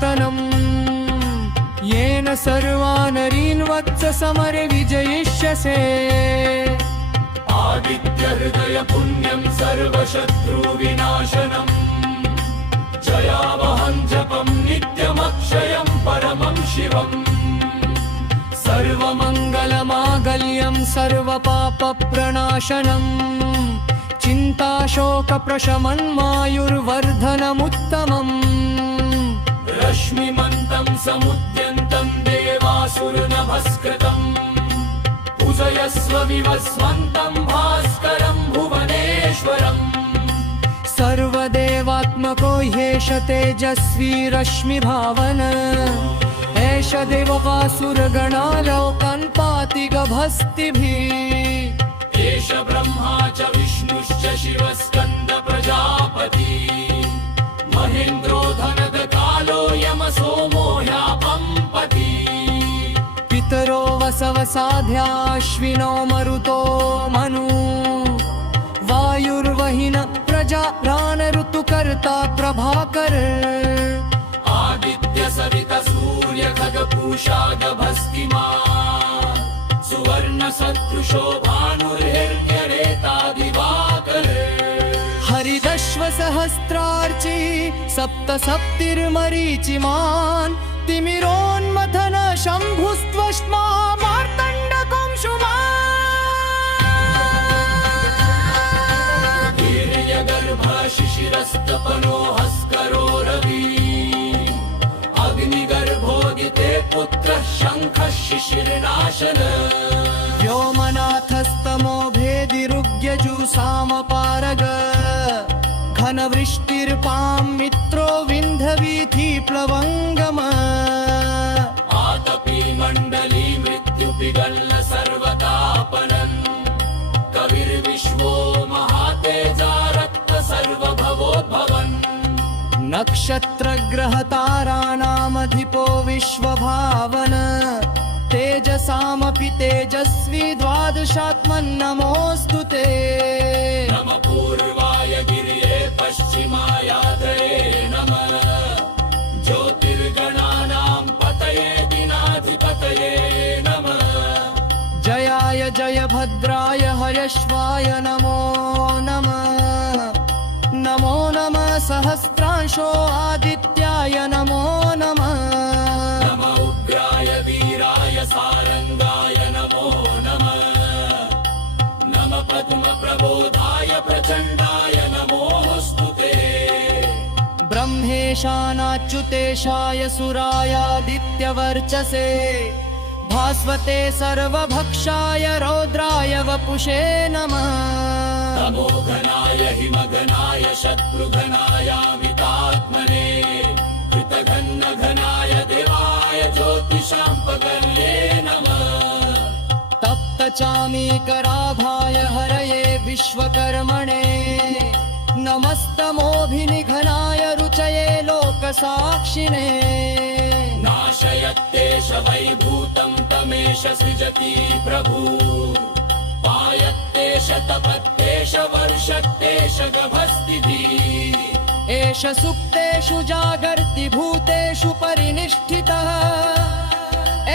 सनातनम् येन सर्वानरीन् वत्स समरे विजयिष्यसे आदित्यहृदय पुण्यं सर्वशत्रुविनाशनम् जयावहं जपं नित्यमक्षयं परमं शिवम् सर्वमङ्गलमाङ्गल्यं सर्वपापप्रणाशनम् चिन्ताशोकप्रशमन्मायुर्वर्धनमुत्तमम् रश्मिमन्तं समुद्यन्तं देवासुरनभस्कृतम् पूजयस्व विवस्वन्तं भास्करं भुवनेश्वरम् सर्वदेवात्मको ह्येष तेजस्वी रश्मिभावन एष देवकासुरगणालोकान् पाति गभस्तिभिः एष ब्रह्मा च विष्णुश्च शिवस्कन्द प्रजापति महेन्द्रो धनद कालो यम सोमो ह्यापम्पति पितरो वसवसाध्याश्विनो मरुतो मनु वायुर्वहिन प्रजा ऋतुकर्ता प्रभाकर आदित्य सविता सूर्य खग पूषा गभस्तिमान् सुवर्ण सदृशो भानुर्हिरण्यरेता दिवाकर हरिदश्व सहस्रार्ची सप्त सप्तिर्मरीचिमान् तिमिरोन्मथन शम्भुस्त्वष्मा मार्तण्डकंशुमान् वीर्यगर्भ शिशिरस्तपनो हस्करो रवि अग्निगर्भोदिते पुत्रः शङ्खः शिशिरनाशन व्योमनाथस्तमो भेदिरुग्यजुसामपारग घनवृष्टिर्पां मित्रो विन्ध्यवीथि प्लवङ्गम आतपी मण्डली मृत्युपिगल्ल सर्वतापनन् कविर्विश्वो महातेजा रक्त सर्वभवोद्भवन् नक्षत्रग्रहताराणामधिपो विश्वभावन तेजसामपि तेजस्वी द्वादशात्मन्नमोऽस्तु ते नमः पूर्वाय गिर्ये पश्चिमायाद्रये नमः ज्योतिर्गणानां पतये दिनाधिपतये नमः जयाय जयभद्राय हयश्वाय नमो नमः नमो नमः सहस्रांशो आदित्याय नमो नमः नमः उग्राय वीराय सारंगाय नमो नमः नमः पद्मप्रबोधाय प्रचण्डाय नमोऽस्तु ते ब्रह्मेशानाच्युतेशाय सुरायादित्यवर्चसे भास्वते सर्वभक्षाय रौद्राय वपुषे नमः तमोघनाय हिमघनाय शत्रुघनायामितात्मने कृतघ्नघनाय देवाय ज्योतिषाम्पगर्ये नमः तप्तचामीकराभाय हरये विश्वकर्मणे नमस्तमोभिनिघनाय रुचये लोकसाक्षिणे नाशयत्तेष वैभूतं तमेष सृजति प्रभु पायत्तेष तपत्तेष वर्षत्तेष गभस्तिभिः एष सुप्तेषु जागर्ति भूतेषु परिनिष्ठितः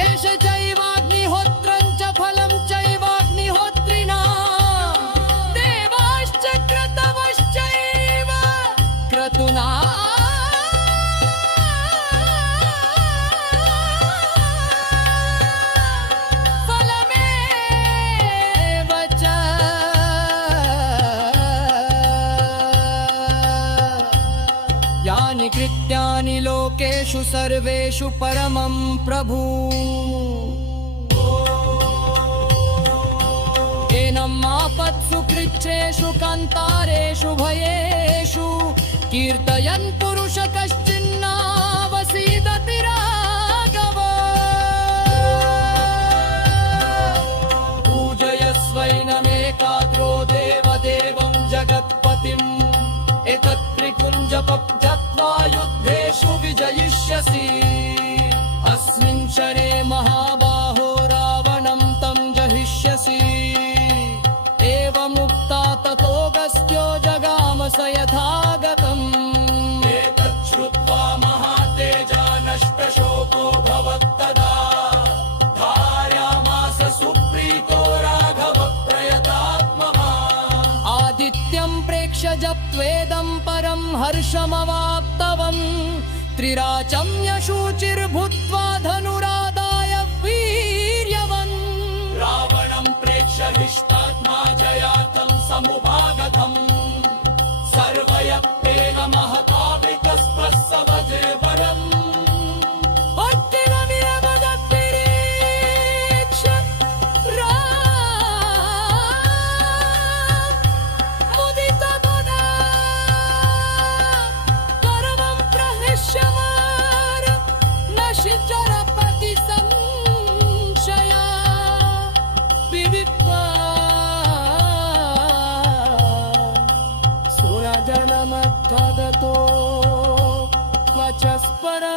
एष चैवाग्निहोत्रं च फलं चैवाग्निहोत्रिणा देवाश्च क्रतवश्चैव क्रतुना फलमेव च यानि कृत्यानि लोकेषु सर्वेषु परमं प्रभु एनम् आपत्सु कृच्छ्रेषु कान्तारेषु भयेषु कीर्तयन् पुरुष कश्चिन्नावसीदति राघव पूजयस्वैनमेकाग्रो देवदेवं जगत्पतिम् एतत्त्रिकुञ्जपब्जत्वा युद्धेषु विजयिष्यसि अस्मिन् क्षणे महाबाहो रावणं तं जहिष्यसि एवमुक्ता ततो गस्त्यो जगाम स यथागतम् एतत् श्रुत्वा महातेजा जप्त्वेदं परं हर्षमवाप्तवम् त्रिराचम्य शुचिर्भूत्वा धनुरादाय वीर्यवन् रावणं प्रेक्ष्य हृष्टात्मा जयातं समुपागतम् सर्वयत्तेन महता विकस्पस्य वज्रवरम् जनमत्थगतो वचस्परति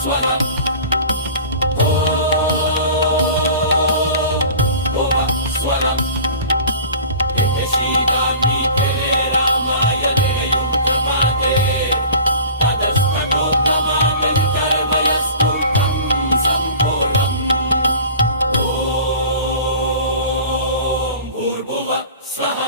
स्वनम् स्वनम् श्रीकान्तिके रामाय निरयुक्तपाते तदस्तटोत्तमागं कर्मयस्तुतं सम्पूर्णम् ॐ भूर्भुवः स्वः